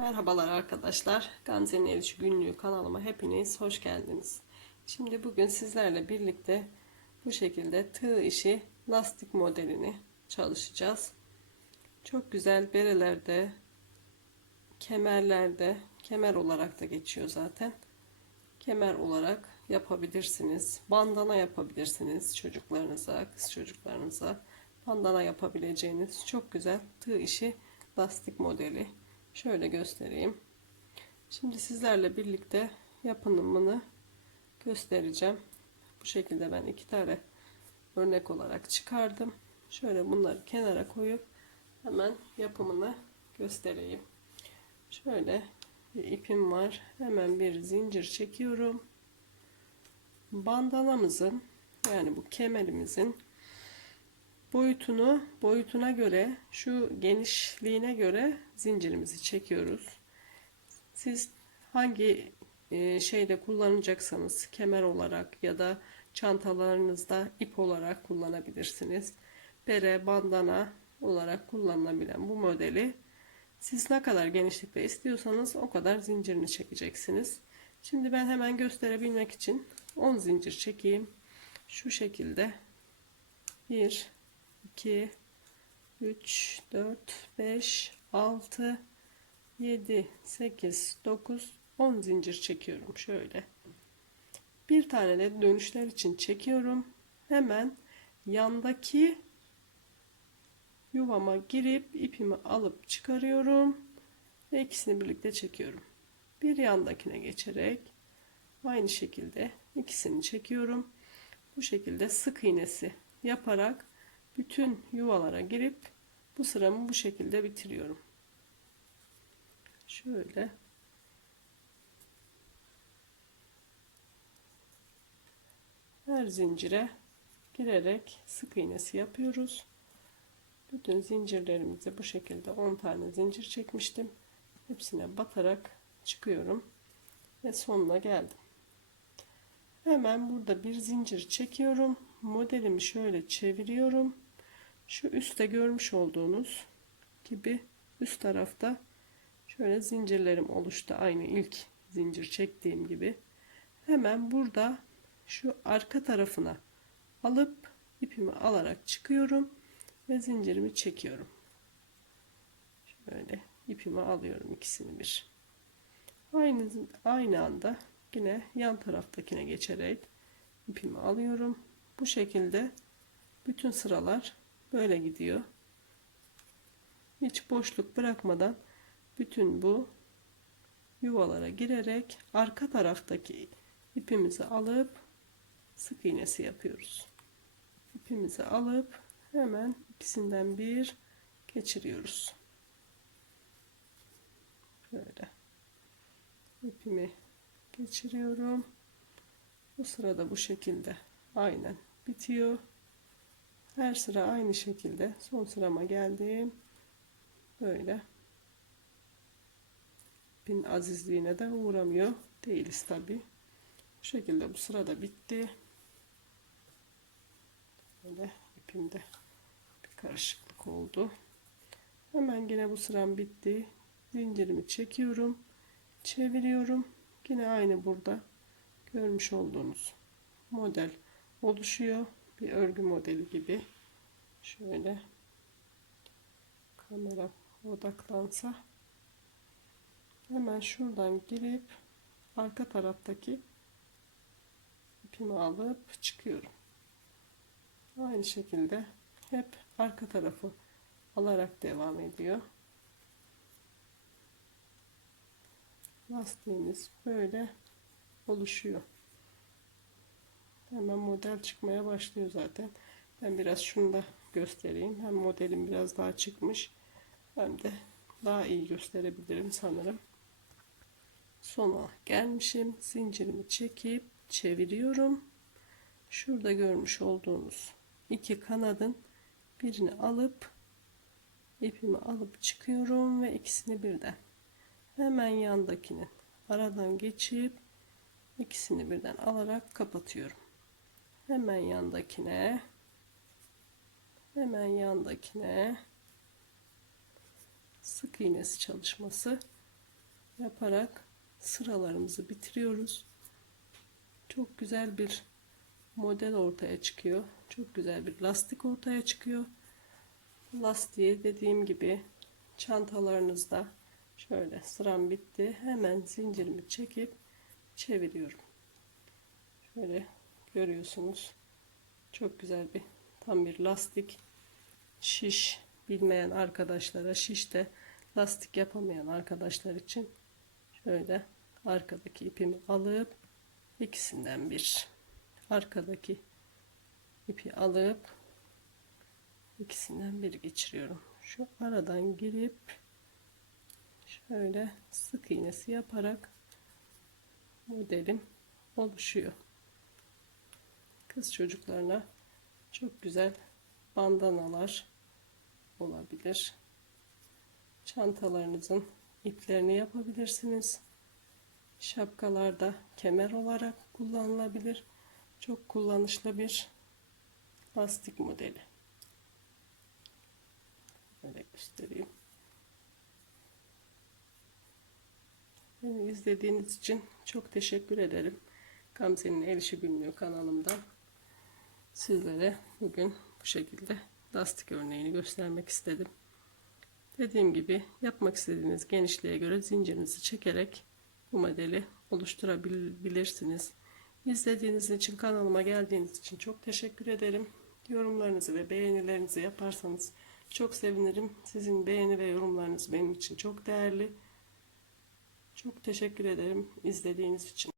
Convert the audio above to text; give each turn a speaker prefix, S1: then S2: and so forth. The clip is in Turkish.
S1: Merhabalar arkadaşlar. Gamze'nin El İşi Günlüğü kanalıma hepiniz hoş geldiniz. Şimdi bugün sizlerle birlikte bu şekilde tığ işi lastik modelini çalışacağız. Çok güzel berelerde, kemerlerde, kemer olarak da geçiyor zaten. Kemer olarak yapabilirsiniz. Bandana yapabilirsiniz çocuklarınıza, kız çocuklarınıza. Bandana yapabileceğiniz çok güzel tığ işi lastik modeli. Şöyle göstereyim. Şimdi sizlerle birlikte yapımını göstereceğim. Bu şekilde ben iki tane örnek olarak çıkardım. Şöyle bunları kenara koyup hemen yapımını göstereyim. Şöyle bir ipim var. Hemen bir zincir çekiyorum. Bandanamızın yani bu kemerimizin boyutunu boyutuna göre şu genişliğine göre zincirimizi çekiyoruz. Siz hangi e, şeyde kullanacaksanız kemer olarak ya da çantalarınızda ip olarak kullanabilirsiniz. Bere, bandana olarak kullanılabilen bu modeli siz ne kadar genişlikte istiyorsanız o kadar zincirini çekeceksiniz. Şimdi ben hemen gösterebilmek için 10 zincir çekeyim. Şu şekilde 1 2 3 4 5 6 7 8 9 10 zincir çekiyorum şöyle. Bir tane de dönüşler için çekiyorum. Hemen yandaki yuvama girip ipimi alıp çıkarıyorum ve ikisini birlikte çekiyorum. Bir yandakine geçerek aynı şekilde ikisini çekiyorum. Bu şekilde sık iğnesi yaparak bütün yuvalara girip bu sıramı bu şekilde bitiriyorum. Şöyle her zincire girerek sık iğnesi yapıyoruz. Bütün zincirlerimizi bu şekilde 10 tane zincir çekmiştim. Hepsine batarak çıkıyorum ve sonuna geldim. Hemen burada bir zincir çekiyorum. Modelimi şöyle çeviriyorum. Şu üstte görmüş olduğunuz gibi üst tarafta şöyle zincirlerim oluştu. Aynı ilk zincir çektiğim gibi. Hemen burada şu arka tarafına alıp ipimi alarak çıkıyorum ve zincirimi çekiyorum. Şöyle ipimi alıyorum ikisini bir. Aynı aynı anda yine yan taraftakine geçerek ipimi alıyorum. Bu şekilde bütün sıralar böyle gidiyor. Hiç boşluk bırakmadan bütün bu yuvalara girerek arka taraftaki ipimizi alıp sık iğnesi yapıyoruz. İpimizi alıp hemen ikisinden bir geçiriyoruz. Böyle ipimi geçiriyorum. Bu sırada bu şekilde aynen bitiyor. Her sıra aynı şekilde son sırama geldim. Böyle. Bin azizliğine de uğramıyor. Değiliz tabi. Bu şekilde bu sırada bitti. Böyle ipimde bir karışıklık oldu. Hemen yine bu sıram bitti. Zincirimi çekiyorum. Çeviriyorum. Yine aynı burada görmüş olduğunuz model oluşuyor. Bir örgü modeli gibi. Şöyle kamera odaklansa hemen şuradan girip arka taraftaki ipimi alıp çıkıyorum. Aynı şekilde hep arka tarafı alarak devam ediyor. Lastiğimiz böyle oluşuyor. Hemen model çıkmaya başlıyor zaten. Ben biraz şunu da göstereyim. Hem modelim biraz daha çıkmış hem de daha iyi gösterebilirim sanırım. Sona gelmişim. Zincirimi çekip çeviriyorum. Şurada görmüş olduğunuz iki kanadın birini alıp ipimi alıp çıkıyorum ve ikisini birden hemen yandakinin aradan geçip ikisini birden alarak kapatıyorum. Hemen yandakine hemen yandakine sık iğnesi çalışması yaparak sıralarımızı bitiriyoruz. Çok güzel bir model ortaya çıkıyor. Çok güzel bir lastik ortaya çıkıyor. Lastiği dediğim gibi çantalarınızda şöyle sıram bitti. Hemen zincirimi çekip çeviriyorum. Şöyle görüyorsunuz. Çok güzel bir tam bir lastik şiş bilmeyen arkadaşlara şişte lastik yapamayan arkadaşlar için şöyle arkadaki ipimi alıp ikisinden bir arkadaki ipi alıp ikisinden bir geçiriyorum. Şu aradan girip şöyle sık iğnesi yaparak modelim oluşuyor. Kız çocuklarına çok güzel bandanalar olabilir. Çantalarınızın iplerini yapabilirsiniz. Şapkalarda kemer olarak kullanılabilir. Çok kullanışlı bir lastik modeli. Böyle göstereyim. Beni izlediğiniz için çok teşekkür ederim. Gamze'nin El İşi Günlüğü kanalımdan sizlere bugün bu şekilde lastik örneğini göstermek istedim. Dediğim gibi yapmak istediğiniz genişliğe göre zincirinizi çekerek bu modeli oluşturabilirsiniz. İzlediğiniz için kanalıma geldiğiniz için çok teşekkür ederim. Yorumlarınızı ve beğenilerinizi yaparsanız çok sevinirim. Sizin beğeni ve yorumlarınız benim için çok değerli. Çok teşekkür ederim izlediğiniz için.